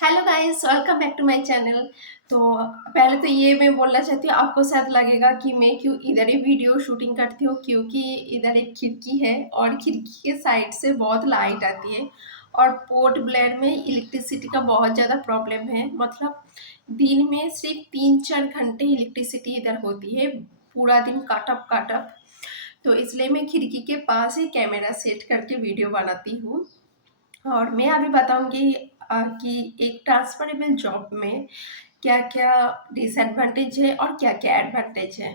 Hello guys, welcome back to my channel. तो पहले तो ये मैं बोलना चाहती हूँ, आपको शायद लगेगा कि मैं क्यों इधर ही वीडियो शूटिंग करती हूँ, क्योंकि इधर एक खिड़की है और खिड़की के साइड से बहुत लाइट आती है। और पोर्ट ब्लेयर में इलेक्ट्रिसिटी का बहुत ज़्यादा प्रॉब्लम है। मतलब दिन में सिर्फ 3-4 घंटे इलेक्ट्रिसिटी इधर होती है, पूरा दिन काटअप। तो इसलिए मैं खिड़की के पास ही कैमरा सेट करके वीडियो बनाती हूँ। और मैं अभी बताऊंगी कि एक ट्रांसफरेबल जॉब में क्या-क्या डिसएडवांटेज है और क्या-क्या एडवांटेज है।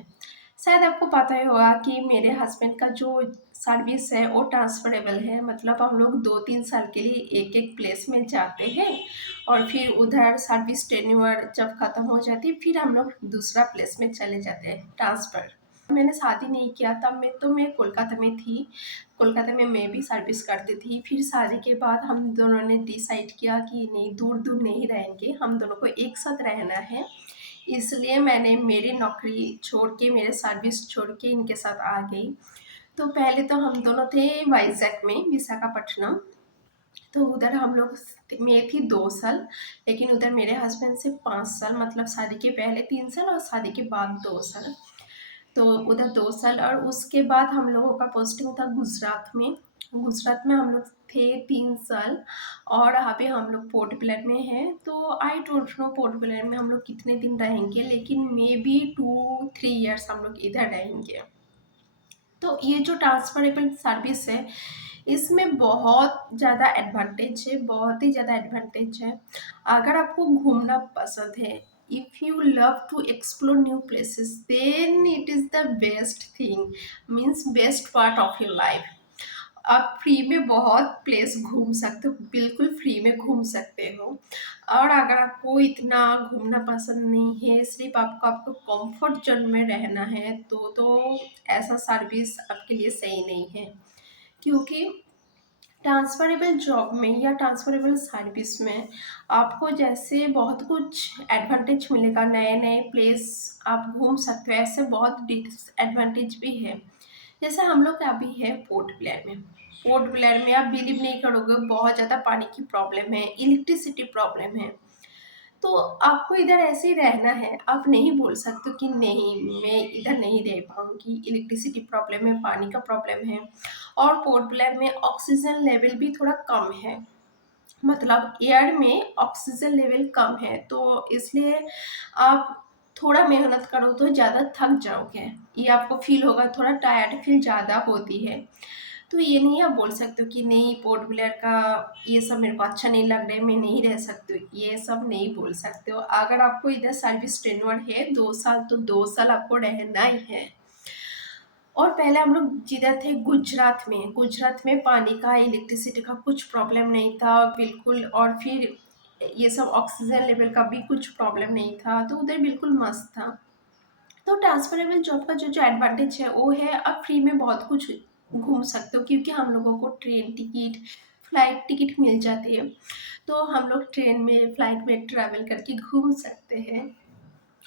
शायद आपको पता ही होगा कि मेरे हस्बैंड का जो सर्विस है वो ट्रांसफरेबल है। मतलब हम लोग 2-3 साल के लिए एक-एक प्लेस में जाते हैं और फिर उधर सर्विस टेन्योर जब ख़त्म हो जाती है फिर हम लोग दूसरा प्लेस में चले जाते हैं ट्रांसफ़र। मैंने शादी नहीं किया तब मैं कोलकाता में थी। कोलकाता में मैं भी सर्विस करती थी। फिर शादी के बाद हम दोनों ने डिसाइड किया कि नहीं, दूर-दूर नहीं रहेंगे, हम दोनों को एक साथ रहना है। इसलिए मैंने मेरी नौकरी छोड़ के, मेरे सर्विस छोड़ के इनके साथ आ गई। तो पहले तो हम दोनों थे वाइज़ैक में, विशाखापट्टनम। तो उधर हम लोग मैं थी 2 साल, लेकिन उधर मेरे हस्बैंड से 5 साल, मतलब शादी के पहले 3 साल और शादी के बाद 2 साल। तो उधर 2 साल और उसके बाद हम लोगों का पोस्टिंग था गुजरात में। गुजरात में हम लोग थे 3 साल और अभी हम लोग पोर्ट ब्लेयर में हैं। तो I don't know port Blair में हम लोग कितने दिन रहेंगे, लेकिन मे बी 2-3 इयर्स हम लोग इधर रहेंगे। तो ये जो ट्रांसफरेबल सर्विस है, इसमें बहुत ज़्यादा एडवांटेज है, बहुत ही ज़्यादा एडवांटेज है। अगर आपको घूमना पसंद है, if you love to explore new places, then it is the best thing, means best part of your life. आप फ्री में बहुत प्लेस घूम सकते हो, बिल्कुल फ्री में घूम सकते हो। और अगर आपको इतना घूमना पसंद नहीं है, सिर्फ़ आपको आपको कम्फर्ट ज़ोन में रहना है, तो ऐसा सर्विस आपके लिए सही नहीं है। क्योंकि ट्रांसफ़रेबल जॉब में या ट्रांसफ़रेबल सर्विस में आपको जैसे बहुत कुछ एडवांटेज मिलेगा, नए-नए प्लेस आप घूम सकते हो, ऐसे बहुत डिसएडवांटेज भी है। जैसे हम लोग अभी है पोर्ट ब्लेयर में। पोर्ट ब्लेयर में आप बिलीव नहीं करोगे, बहुत ज़्यादा पानी की प्रॉब्लम है, इलेक्ट्रिसिटी प्रॉब्लम है। तो आपको इधर ऐसे ही रहना है। आप नहीं बोल सकते कि नहीं, मैं इधर नहीं रह पाऊँगी, इलेक्ट्रिसिटी प्रॉब्लम है, पानी का प्रॉब्लम है। और पोर्ट ब्लेयर में ऑक्सीजन लेवल भी थोड़ा कम है। मतलब एयर में ऑक्सीजन लेवल कम है, तो इसलिए आप थोड़ा मेहनत करो तो ज़्यादा थक जाओगे। ये आपको फ़ील होगा, थोड़ा टायर्ड फ़ील ज़्यादा होती है। तो ये नहीं आप बोल सकते हो कि नहीं, पोर्ट ब्लेयर का ये सब मेरे को अच्छा नहीं लग रहा है, मैं नहीं रह सकती हूँ, ये सब नहीं बोल सकते हो। अगर आपको इधर सर्विस टेन्योर है 2 साल, तो 2 साल आपको रहना ही है। और पहले हम लोग जिधर थे गुजरात में पानी का, इलेक्ट्रिसिटी का कुछ प्रॉब्लम नहीं था बिल्कुल। और फिर ये सब ऑक्सीजन लेवल का भी कुछ प्रॉब्लम नहीं था, तो उधर बिल्कुल मस्त था। तो ट्रांसफरेबल जॉब का जो एडवांटेज है वो है, आप फ्री में बहुत कुछ घूम सकते हो, क्योंकि हम लोगों को ट्रेन टिकट, फ्लाइट टिकट मिल जाती है। तो हम लोग ट्रेन में, फ्लाइट में ट्रैवल करके घूम सकते हैं।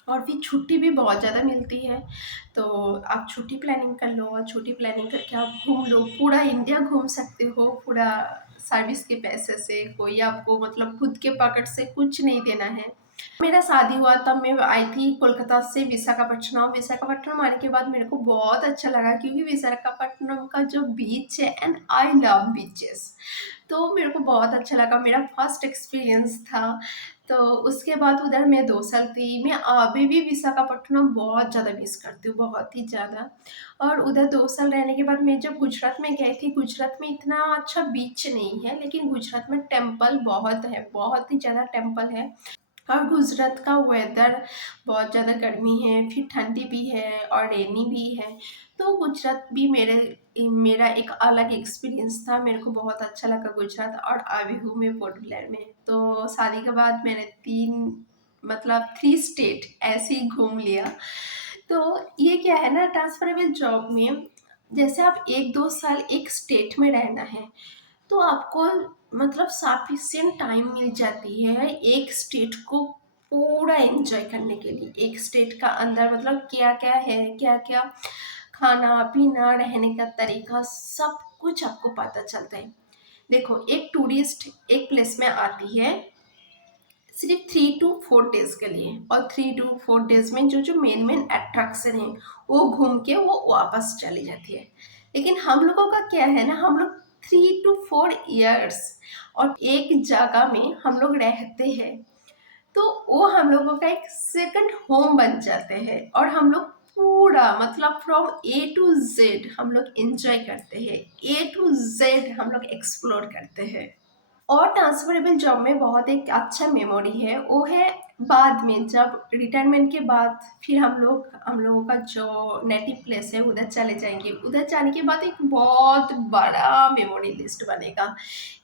और फिर छुट्टी भी बहुत ज़्यादा मिलती है। तो आप छुट्टी प्लानिंग कर लो और छुट्टी प्लानिंग करके आप घूम लो, पूरा इंडिया घूम सकते हो, पूरा सर्विस के पैसे से। कोई आपको मतलब खुद के पॉकेट से कुछ नहीं देना है। मेरा शादी हुआ तब मैं आई थी कोलकाता से विशाखापट्टनम। विशाखापट्टनम आने के बाद मेरे को बहुत अच्छा लगा, क्योंकि विशाखापट्टनम का जो बीच है, एंड आई लव बीचेस, तो मेरे को बहुत अच्छा लगा, मेरा फर्स्ट एक्सपीरियंस था। तो उसके बाद उधर मैं 2 साल थी। मैं अभी भी विशाखापट्टनम बहुत ज़्यादा मिस करती हूँ, बहुत ही ज़्यादा। और उधर 2 साल रहने के बाद मैं जब गुजरात में गई थी, गुजरात में इतना अच्छा बीच नहीं है, लेकिन गुजरात में टेम्पल बहुत है, बहुत ही ज़्यादा टेम्पल है। और गुजरात का वेदर बहुत ज़्यादा गर्मी है, फिर ठंडी भी है और रेनी भी है। तो गुजरात भी मेरा एक अलग एक्सपीरियंस था, मेरे को बहुत अच्छा लगा गुजरात। और अभी हूँ मैं पोर्ट ब्लेयर में। तो शादी के बाद मैंने 3, मतलब 3 स्टेट ऐसे ही घूम लिया। तो ये क्या है ना, ट्रांसफरेबल जॉब में जैसे आप 1-2 साल एक स्टेट में रहना है, तो आपको मतलब सफिशिएंट टाइम मिल जाती है एक स्टेट को पूरा एंजॉय करने के लिए। एक स्टेट का अंदर मतलब क्या-क्या है, क्या-क्या खाना-पीना, रहने का तरीका, सब कुछ आपको पता चलता है। देखो, एक टूरिस्ट एक प्लेस में आती है, सिर्फ 3 to 4 डेज के लिए, और 3 to 4 डेज में जो जो मेन मेन अट्रैक्शन है वो घूम के वो वापस चली जाती है। लेकिन हम लोगों का क्या है ना, हम लोग 3 to 4 years और एक जगह में हम लोग रहते हैं, तो वो हम लोगों का एक सेकंड होम बन जाते हैं, और हम लोग पूरा मतलब फ्रॉम A to Z हम लोग एंजॉय करते हैं, A to Z हम लोग एक्सप्लोर करते हैं। और ट्रांसफरेबल जॉब में बहुत एक अच्छा मेमोरी है, वो है बाद में जब रिटायरमेंट के बाद फिर हम लोगों का जो नेटिव प्लेस है उधर चले जाएंगे, उधर जाने के बाद एक बहुत बड़ा मेमोरी लिस्ट बनेगा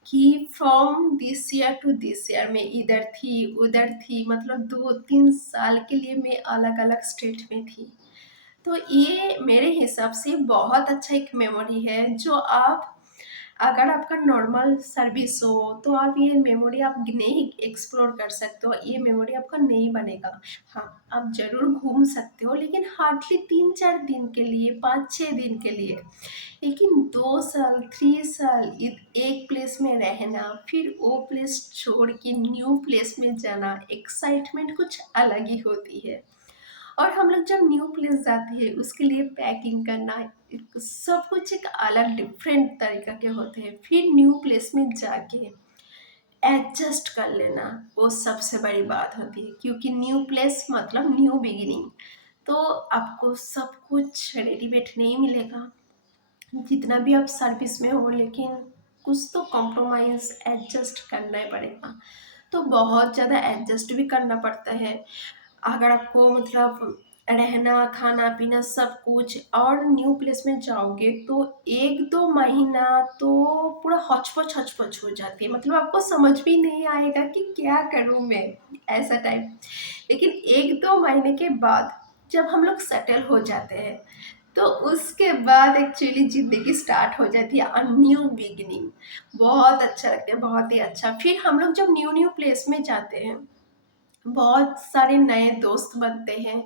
कि from this year to this year मैं इधर थी उधर थी, मतलब 2-3 साल के लिए मैं अलग अलग स्टेट में थी। तो ये मेरे हिसाब से बहुत अच्छा एक मेमोरी है, जो आप अगर आपका नॉर्मल सर्विस हो तो आप ये मेमोरी आप नहीं एक्सप्लोर कर सकते हो, ये मेमोरी आपका नहीं बनेगा। हाँ, आप ज़रूर घूम सकते हो, लेकिन हार्डली 3-4 दिन के लिए, 5-6 दिन के लिए। लेकिन 2 साल 3 साल एक प्लेस में रहना, फिर वो प्लेस छोड़ के न्यू प्लेस में जाना, एक्साइटमेंट कुछ अलग ही होती है। और हम लोग जब न्यू प्लेस जाते हैं उसके लिए पैकिंग करना, सब कुछ एक अलग डिफरेंट तरीका के होते हैं। फिर न्यू प्लेस में जाके एडजस्ट कर लेना, वो सबसे बड़ी बात होती है, क्योंकि न्यू प्लेस मतलब न्यू बिगिनिंग। तो आपको सब कुछ रेडीमेड नहीं मिलेगा, जितना भी आप सर्विस में हो, लेकिन कुछ तो कॉम्प्रोमाइज़ एडजस्ट करना ही पड़ेगा। तो बहुत ज़्यादा एडजस्ट भी करना पड़ता है। अगर आपको मतलब रहना खाना पीना सब कुछ, और न्यू प्लेस में जाओगे तो 1-2 महीना तो पूरा हौच पौच हो जाती है, मतलब आपको समझ भी नहीं आएगा कि क्या करूँ मैं, ऐसा टाइप। लेकिन 1-2 महीने के बाद जब हम लोग सेटल हो जाते हैं, तो उसके बाद एक्चुअली ज़िंदगी स्टार्ट हो जाती है, न्यू बिगिनिंग। बहुत अच्छा लगता है, बहुत ही अच्छा। फिर हम लोग जब न्यू न्यू प्लेस में जाते हैं, बहुत सारे नए दोस्त बनते हैं।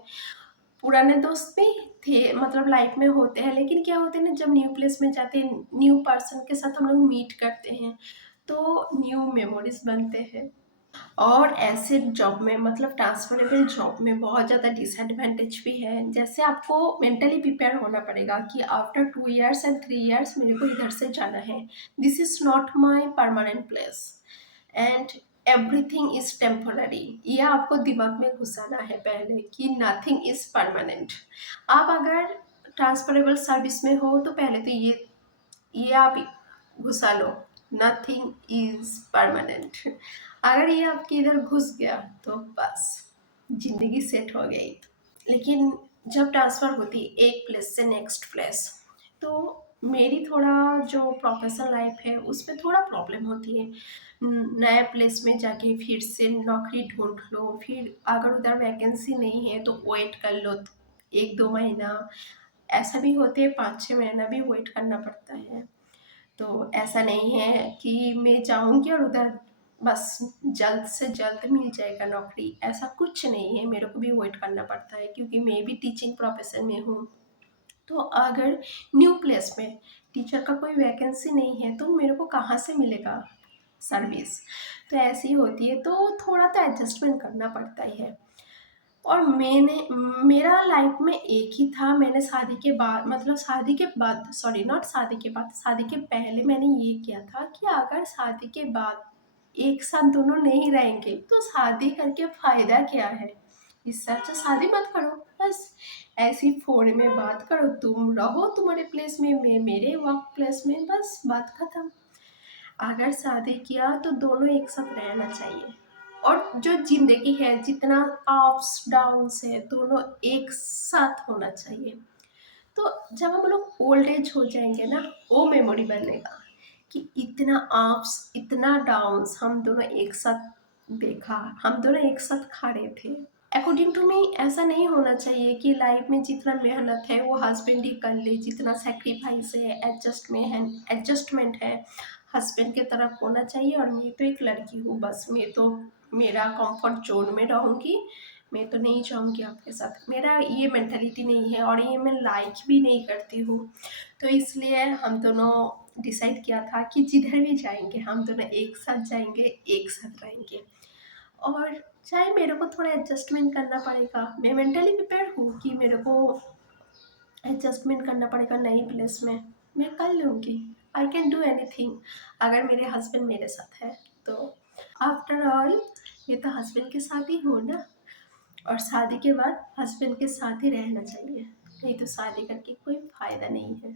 पुराने दोस्त भी थे, मतलब लाइफ में होते हैं, लेकिन क्या होते हैं ना, जब न्यू प्लेस में जाते हैं न्यू पर्सन के साथ हम लोग मीट करते हैं, तो न्यू मेमोरीज बनते हैं। और ऐसे जॉब में मतलब ट्रांसफरेबल जॉब में बहुत ज़्यादा डिसएडवांटेज भी है। जैसे आपको मेंटली प्रिपेयर होना पड़ेगा कि आफ्टर 2 years एंड 3 years मेरे को इधर से जाना है, this is not my permanent place, and everything is temporary. ये आपको दिमाग में घुसाना है पहले कि नथिंग इज परमानेंट। आप अगर ट्रांसफरेबल सर्विस में हो तो पहले तो ये आप घुसा लो, नथिंग इज परमानेंट। अगर ये आपके इधर घुस गया तो बस जिंदगी सेट हो गई। लेकिन जब ट्रांसफ़र होती है एक प्लेस से नेक्स्ट प्लेस, तो मेरी थोड़ा जो प्रोफेशनल लाइफ है उसमें थोड़ा प्रॉब्लम होती है। नए प्लेस में जाके फिर से नौकरी ढूंढ लो, फिर अगर उधर वैकेंसी नहीं है तो वेट कर लो 1-2 महीना, ऐसा भी होते हैं 5-6 महीना भी वेट करना पड़ता है। तो ऐसा नहीं है कि मैं जाऊँगी और उधर बस जल्द से जल्द मिल जाएगा नौकरी, ऐसा कुछ नहीं है, मेरे को भी वेट करना पड़ता है, क्योंकि मैं भी टीचिंग प्रोफेशन में हूँ। तो अगर न्यू प्लेस में टीचर का कोई वैकेंसी नहीं है तो मेरे को कहाँ से मिलेगा सर्विस। तो ऐसी ही होती है, तो थोड़ा तो एडजस्टमेंट करना पड़ता ही है। और मेरा लाइफ में एक ही था, मैंने शादी के बाद मतलब शादी के बाद सॉरी नॉट शादी के बाद, शादी के पहले मैंने ये किया था कि अगर शादी के बाद एक साथ दोनों नहीं रहेंगे तो शादी करके फ़ायदा क्या है। इससे अच्छा शादी मत करो, बस ऐसी फ़ोन में बात करो, तुम रहो तुम्हारे प्लेस में, मैं मेरे वर्क प्लेस में, बस बात खत्म। अगर शादी किया तो दोनों एक साथ रहना चाहिए। और जो ज़िंदगी है जितना अप्स डाउन्स है दोनों एक साथ होना चाहिए। तो जब हम लोग ओल्ड एज हो जाएंगे ना, वो मेमोरी बनेगा कि इतना अप्स इतना डाउन्स हम दोनों एक साथ देखा, हम दोनों एक साथ खड़े थे। अकॉर्डिंग टू मी ऐसा नहीं होना चाहिए कि लाइफ में जितना मेहनत है वो हस्बैंड ही कर ले, जितना सेक्रीफाइस है एडजस्टमेंट है हस्बैंड की तरफ होना चाहिए। और मैं तो एक लड़की हूँ, बस मैं तो मेरा कंफर्ट जोन में रहूँगी, मैं तो नहीं चाहूँगी आपके साथ, मेरा ये मेंटालिटी नहीं है और ये मैं लाइक भी नहीं करती हूँ। तो इसलिए हम दोनों डिसाइड किया था कि जिधर भी जाएंगे हम दोनों एक साथ जाएंगे, एक साथ रहेंगे। और चाहे मेरे को थोड़ा एडजस्टमेंट करना पड़ेगा, मैं मेंटली प्रिपेयर हूँ कि मेरे को एडजस्टमेंट करना पड़ेगा नई प्लेस में, मैं कर लूँगी। आई कैन डू एनीथिंग अगर मेरे हस्बैंड मेरे साथ है तो। आफ्टर ऑल ये तो हस्बैंड के साथ ही हूँ ना, और शादी के बाद हस्बैंड के साथ ही रहना चाहिए, नहीं तो शादी करके कोई फ़ायदा नहीं है।